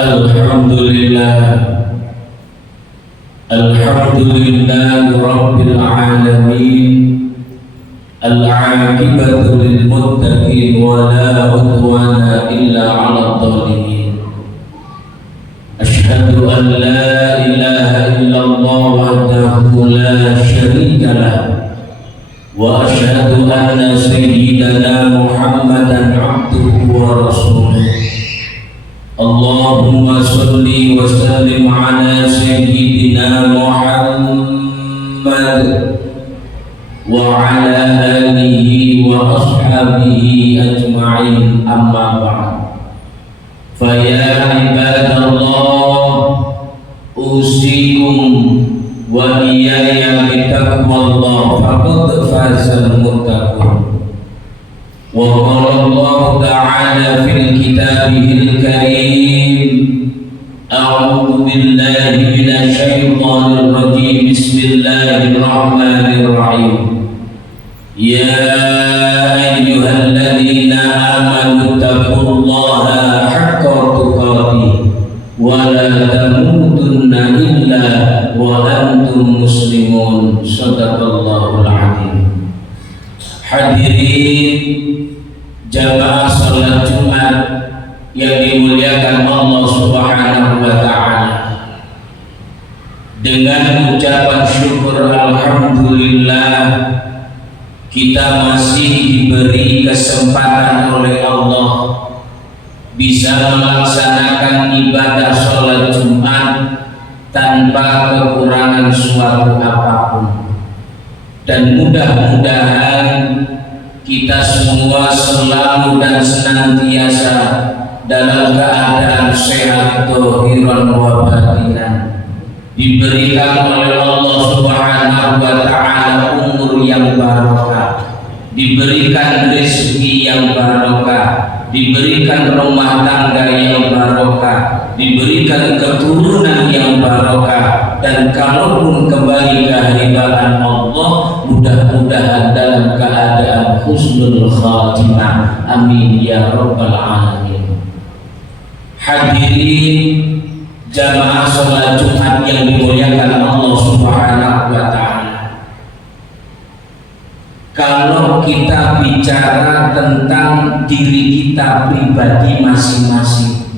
Alhamdulillah, Alhamdulillah Rabbil Alamin. Al-aqibatu lil muttaqin wa la udwana illa 'alal zalimin. Asyhadu an la ilaha illallah wahdahu la syarika lah wa asyhadu anna sayyidana Muhammadan 'abduhu wa rasuluh. Allahumma salli wa sallim ala sayyidina Muhammad wa ala alihi wa ashabihi ajma'in, amma ba'd. Fa ya ibadallah, usikum wa iyaya bitaqwallah, faqad fazal muttaqun. Wa qala Allah ta'ala fil kitabihil karim, a'udzu billahi minasy syaithanir rajim, bismillahirrahmanirrahim. Ya ayyuhalladzina amanu taqullaha haqqa tuqatih wa la tamutunna illa wa antum muslimun. Shadaqallahul adzim. Hadirin jamaah salat Jumat yang dimuliakan Allah Subhanahu wa taala, dengan ucapan syukur alhamdulillah kita masih diberi kesempatan oleh Allah bisa melaksanakan ibadah sholat Jumat tanpa kekurangan suatu apapun, dan mudah-mudahan kita semua selalu dan senantiasa dalam keadaan sehat dhahiran wa batinan, diberikan oleh Allah Subhanahu wa taala umur yang barokah, diberikan rezeki yang barokah, diberikan rumah tangga yang barokah, diberikan keturunan yang barokah, dan kalaupun kembali ke hadirat Allah, mudah-mudahan dalam keadaan husnul khatimah. Amin ya rabbal alamin. Hadirin jamaah sholat Jumat yang dimuliakan Allah Subhanahu wa ta'ala, kalau kita bicara tentang diri kita pribadi masing-masing,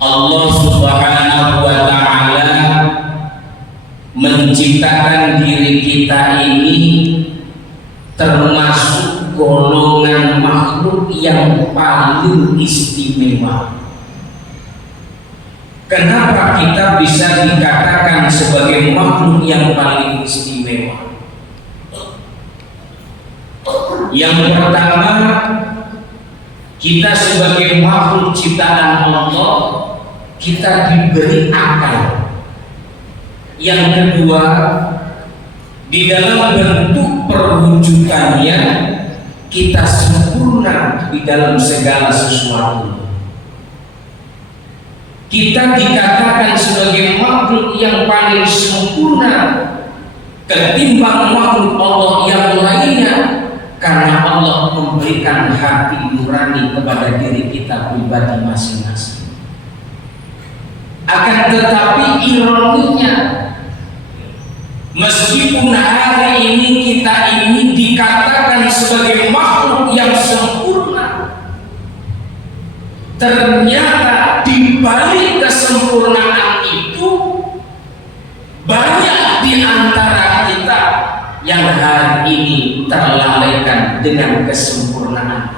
Allah Subhanahu wa ta'ala menciptakan diri kita ini termasuk golongan makhluk yang paling istimewa. Kenapa kita bisa dikatakan sebagai makhluk yang paling istimewa? Yang pertama, kita sebagai makhluk ciptaan Allah, kita diberi akal. Yang kedua, di dalam bentuk perwujudannya kita sempurna di dalam segala sesuatu. Kita dikatakan sebagai makhluk yang paling sempurna ketimbang makhluk Allah yang lainnya, karena Allah memberikan hati nurani kepada diri kita pribadi masing-masing. Akan tetapi ironinya, meskipun hari ini kita ini dikatakan sebagai makhluk yang sempurna, ternyata di balik kesempurnaan itu banyak di antara kita yang hari ini terlalaikan dengan kesempurnaan.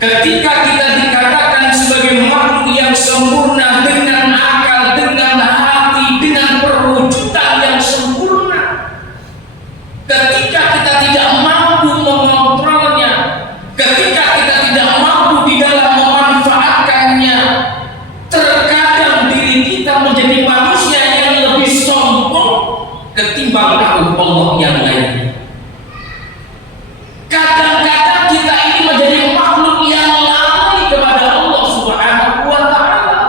Ketika kita dikatakan sebagai makhluk yang sempurna dengan akal, dengan hati, dengan perwujudan yang sempurna, ketika kita tidak mampu mengontrolnya, ketika kita tidak mampu di dalam memanfaatkannya, terkadang diri kita menjadi manusia yang lebih sombong ketimbang makhluk Allah yang lainnya. Kadang-kadang kita ini menjadi makhluk yang lalai kepada Allah Subhanahu wa ta'ala.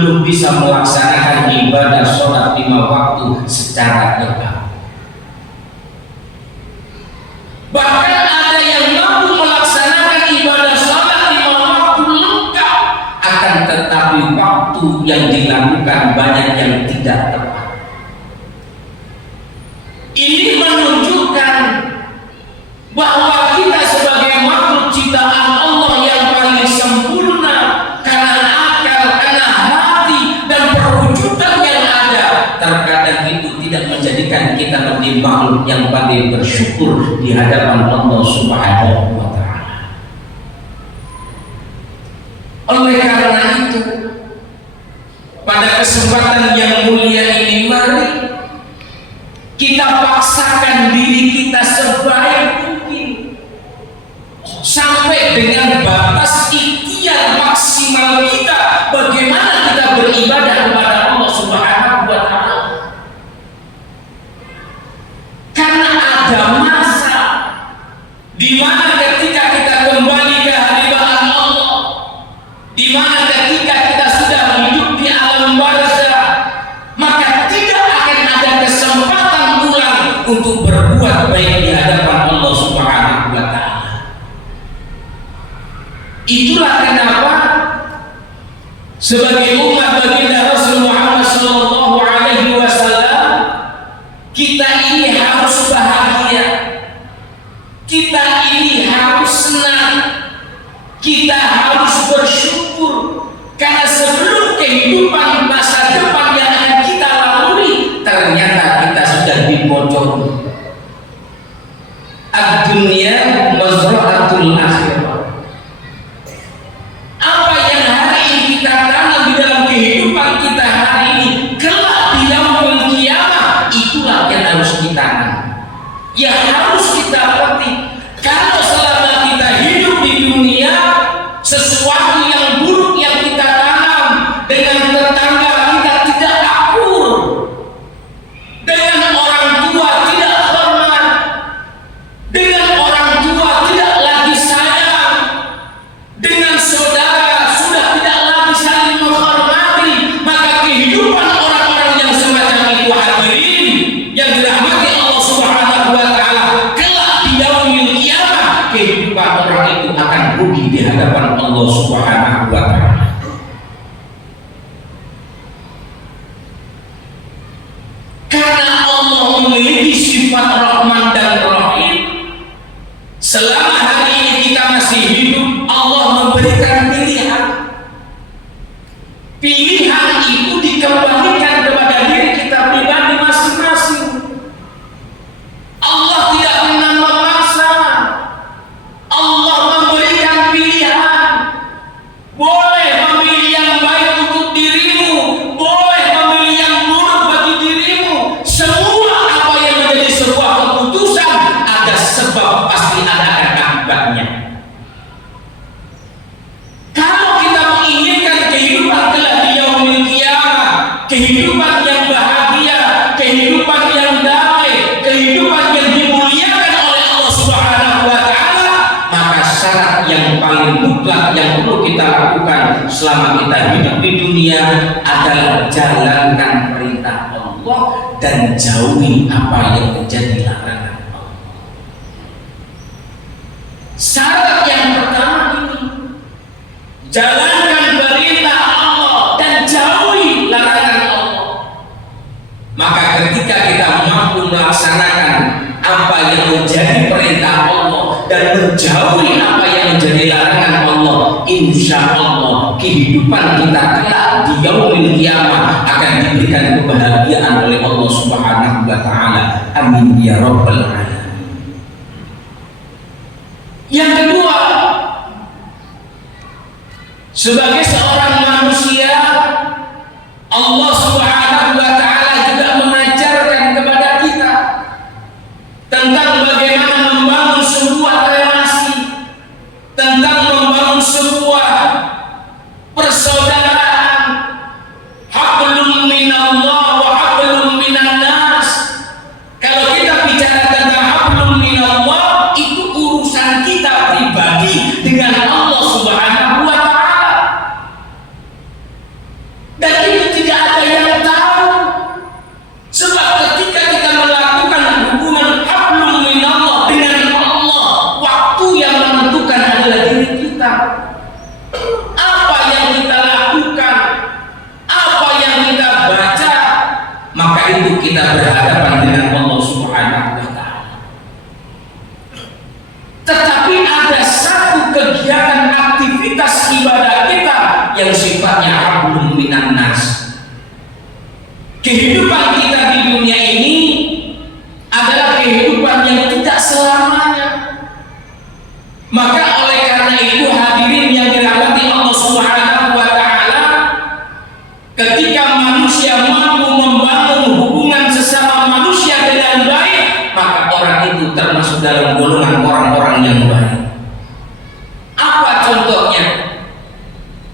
belum bisa melaksanakan ibadah sholat 5 waktu secara tegak. Bahkan ada yang mampu melaksanakan ibadah sholat 5 waktu lengkap, akan tetapi waktu yang dilakukan banyak yang tidak tepat. Ini menunjukkan bahwa kita sebagai makhluk ciptaan Allah yang paling sempurna, karena akal, karena hati dan perwujudan yang ada, terkadang itu tidak menjadikan kita menjadi makhluk yang paling bersyukur di hadapan Allah Subhanahu wa Ta'ala. Oleh karena itu, pada kesempatan yang mulia ini, mari kita paksakan diri kita sebaik mungkin sampai dengan batas ikhtiar maksimal kita bagaimana kita beribadah kepada Allah Subhanahu wa Ta'ala. Karena ada masa di mana ketika kita kembali ke hadirat Allah, di mana ketika kita sudah hidup di alam barzakh, maka tidak akan ada kesempatan ulang untuk berbuat baik di hadapan Allah Subhanahu wa Ta'ala. Itulah kenapa sebagai umat baginda Rasul Muhammad sallallahu alaihi wasallam, kita ini harus bahagia, kita ini harus senang, kita harus bersyukur, karena sebelum kehidupan masa depan yang akan kita lalui, ternyata kita sudah dibocor. Ad-dunya mazra'atul akhirah. Apa yang hari ini kita tanam di dalam kehidupan kita hari ini, kelak di yaumul qiyamah, itulah yang harus kita tanam, yang harus kita petik. Kalau selama kita hidup di dunia, sesuatu yang buruk yang kita tanam, dengan tetangga kita tidak akur, dengan orang tua tidak hormat, dengan orang tua tidak lagi sayang, dengan saudara sudah tidak lagi saling menghormati, maka kehidupan orang-orang yang semacam itu, hadirin yang dirahmati Allah Subhanahu wa Ta'ala, kelak di yaumil qiyamah kehidupan orang itu akan rugi di hadapan Allah Subhanahu wa Ta'ala. Karena Allah memiliki sifat Rahman dan Rahim, selama hari ini kita masih hidup, Allah memberikan pilihan. Pilihan itu dikembalikan kepada diri kita pribadi masing-masing. Allah tidak pernah memaksa. Allah memberikan pilihan. Boleh memilih yang baik untuk dirimu, boleh memilih yang buruk bagi dirimu. Semua apa yang menjadi sebuah keputusan, ada sebab, pasti ada akibatnya. Kalau kita menginginkan kehidupan kelak di yaumil qiyamah, kehidupan yang bahagia, kehidupan yang damai, kehidupan yang dimuliakan oleh Allah Subhanahu wa Ta'ala, maka syarat yang paling mutlak yang perlu kita lakukan selama kita hidup di dunia adalah jalankan perintah Allah dan jauhi apa yang menjadi larangan Allah. Syarat yang pertama ini, jalankan perintah Allah dan jauhi larangan Allah. Maka ketika kita mampu melaksanakan apa yang menjadi perintah Allah dan menjauhi apa yang menjadi larangan Allah, insya Allah kehidupan kita kelak di yaumil qiyamah akan diberikan kebahagiaan oleh Allah Subhanahu wa Ta'ala. Amin ya rabbal alamin. Yang kedua, sebagai seorang manusia, Allah Subhanahu wa Ta'ala juga mengajarkan kepada kita tentang bagaimana membangun sebuah relasi, tentang membangun sebuah persaudaraan. Hablum minallah wa hablum minan nas. Kalau kita bicara tentang hablum minallah, itu urusan kita pribadi dengan Allah Subhanahu wa Ta'ala. Dan kita berhadapan dengan Allah Subhanahu wa Ta'ala. Tetapi ada satu kegiatan aktivitas ibadah kita yang sifatnya hablum minan nas. Kehidupan kita di dunia ini adalah kehidupan yang tidak selamanya. Maka oleh karena itu hadirin yang dirahmati Allah Subhanahu wa Ta'ala, ketika manusia mampu membangun hubungan sesama manusia dengan baik, maka orang itu termasuk dalam golongan orang-orang yang baik. Apa contohnya?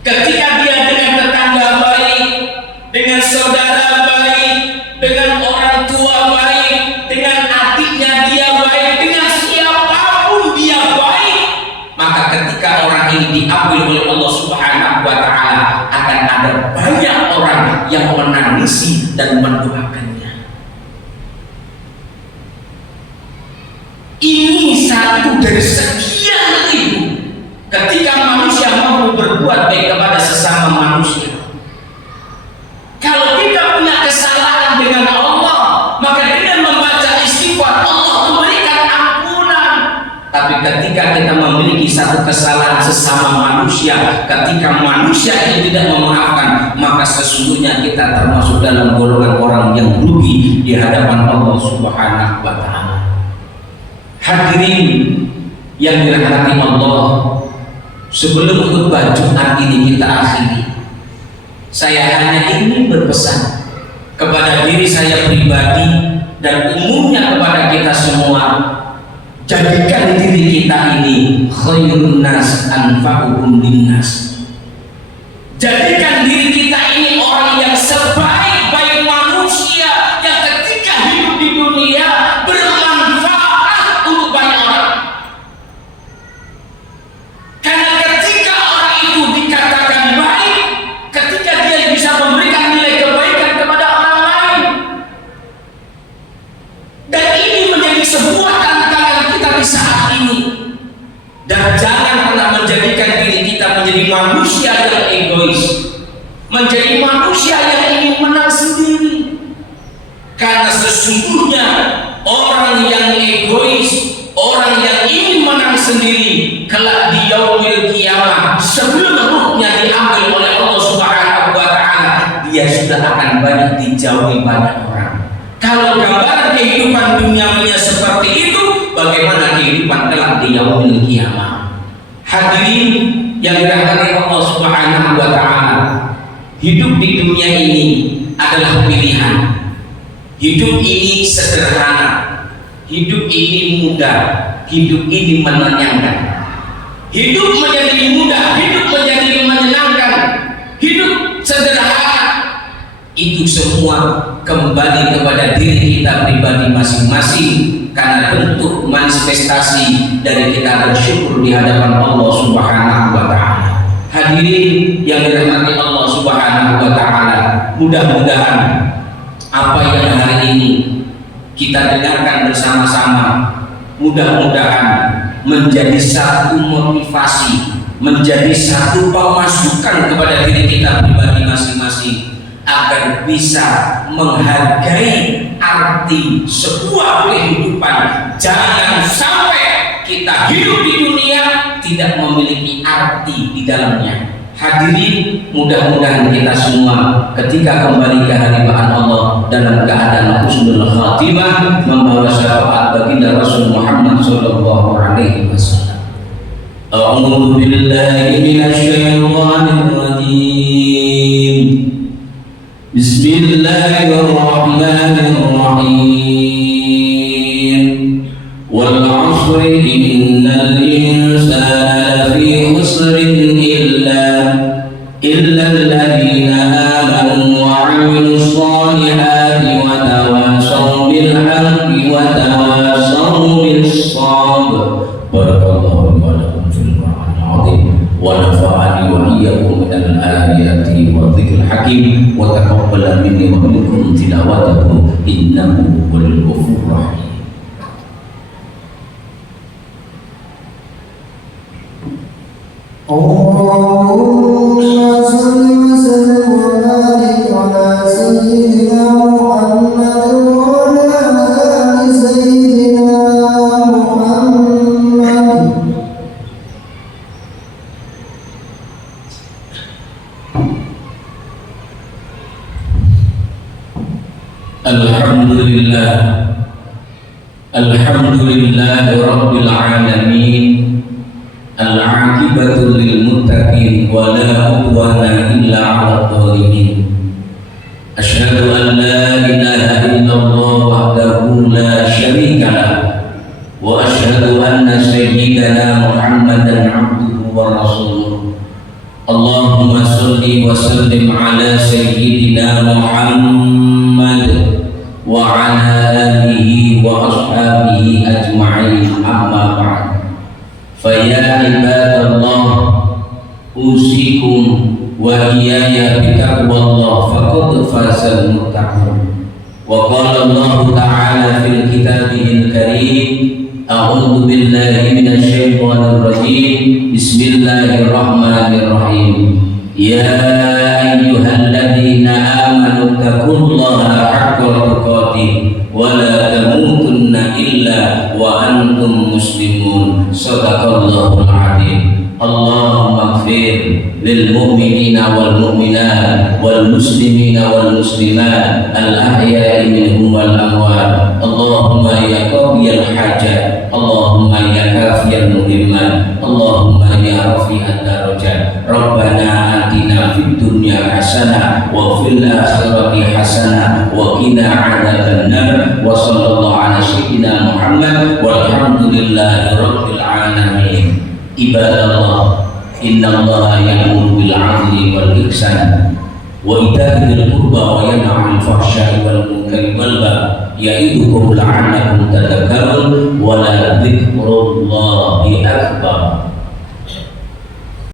Ketika dia dengan tetangga baik, dengan saudara baik, dengan orang tua baik, dengan adiknya dia baik, dengan siapapun dia baik, maka ketika orang ini diambil oleh Allah Subhanahu wa Ta'ala, akan ada banyak orang yang menangisi dan mendoakannya. Ini satu dari sekian ribu ketika manusia mampu berbuat baik kepada sesama manusia. Kalau kita punya kesalahan dengan Allah, maka dengan membaca istighfar Allah memberikan ampunan. Tapi ketika kita memiliki satu kesalahan sesama manusia, ketika manusia itu tidak memaafkan, maka sesungguhnya kita termasuk dalam golongan orang yang rugi di hadapan Allah Subhanahu wa Ta'ala. Hadirin yang dirahmati Allah, sebelum khutbah Jumat ini kita akhiri, saya hanya ingin berpesan kepada diri saya pribadi dan umumnya kepada kita semua, jadikan diri kita ini khairun nas anfa'uhum linnas. Jadikan diri kita ini orang yang sebaik-baik manusia yang ketika hidup di dunia bermanfaat untuk banyak orang. Karena ketika orang itu dikatakan baik, ketika dia bisa memberikan nilai kebaikan kepada orang lain, dan ini menjadi sebuah tantangan kita di saat ini. Dan jangan pernah menjadikan diri kita menjadi manusia yang egois, menjadi manusia yang ingin menang sendiri. Karena sesungguhnya orang yang egois, orang yang ingin menang sendiri, kelak di yaumil qiyamah, sebelum ruhnya diambil oleh Allah Subhanahu wa Ta'ala, dia sudah akan banyak dijauhi banyak orang. Kalau gambaran kehidupan duniawinya seperti itu, bagaimana kehidupan kelak di yaumil qiyamah? Hadirin yang dirahmati Allah Subhanahu wa Ta'ala, hidup di dunia ini adalah pilihan. Hidup ini sederhana, hidup ini mudah, hidup ini menyenangkan. Hidup menjadi mudah, hidup menjadi menyenangkan, hidup sederhana, itu semua kembali kepada diri kita pribadi masing-masing, karena bentuk manifestasi dari kita bersyukur di hadapan Allah Subhanahu wa Ta'ala. Hadirin yang dirahmati Allah Subhanahu wa Ta'ala, mudah-mudahan apa yang hari ini kita dengarkan bersama-sama, mudah-mudahan menjadi satu motivasi, menjadi satu pemasukan kepada diri kita pribadi masing-masing, agar bisa menghargai arti sebuah kehidupan. Jangan sampai kita hidup di dunia tidak memiliki arti di dalamnya. Hadirin, mudah-mudahan kita semua ketika kembali ke hadirat Allah dalam keadaan husnul khatimah, membawa syafaat baginda Rasul Muhammad sallallahu alaihi wasallam. A'udzu billahi minasy syaithanir rajim. Bismillahirrahmanirrahim. Wal 'asri innal insana lafi khusrin إلا الذين آمنوا وعملوا الصالحات وتواصوا بالحق وتواصوا بالصبر. بارك الله ولكم في القرآن العظيم ونفعني وإياكم من الآيات والذكر الحكيم وتقبل مني ومنكم تلاوته إنه هو الغفور الرحيم. اللهم صل وسلم وبارك على سيدنا محمد Alhamdulillah, alhamdulillahi rabbil alamin. Al-aqibatu lil muttaqin wa la udwana illa 'alal zalimin. Asyhadu an la ilaha illallah wahdahu la syarika lah wa asyhadu anna sayyidana Muhammadan 'abduhu wa rasuluh. Allahumma shalli wa sallim ala sayyidina Muhammad wa ala alihi wa ashabihi ajma'in, amma ba'd. Fa ya ibadallah, usikum wa iyaya bitaqwallah, faqad fazal muttaqun. Wa qala Allah ta'ala fil kitabihil karim, a'udzu billahi minasy syaithanir rajim. Bismillahirrahmanirrahim. Ya ayyuhalladzina amanu taqullaha haqqa tuqatih wa la tamutunna illa wa antum muslimun. Shadaqallahul adzim. Allahumma ighfir lil mu'minina wal mu'minat wal muslimina wal muslimat al ahya'i minhum wal amwat. Allahumma ya qadiyal hajat, Allahumma ya kafiyal muhimmat, Allahumma ya rafi'ad darajat. Rabbana atina fid dunya hasanah wa fil akhirati hasanah wa qina adzabannar. Wa sallallahu ala sayyidina Muhammad walhamdulillahi rabbil alamin. Ibadallah, innallaha ya'muru bil 'adli wal ihsan wa ita'i dzil qurba wa yanha 'anil fahsya'i wal munkari wal baghi ya'idukum la'allakum tadhakkarun wa la dzikrullahi akbar.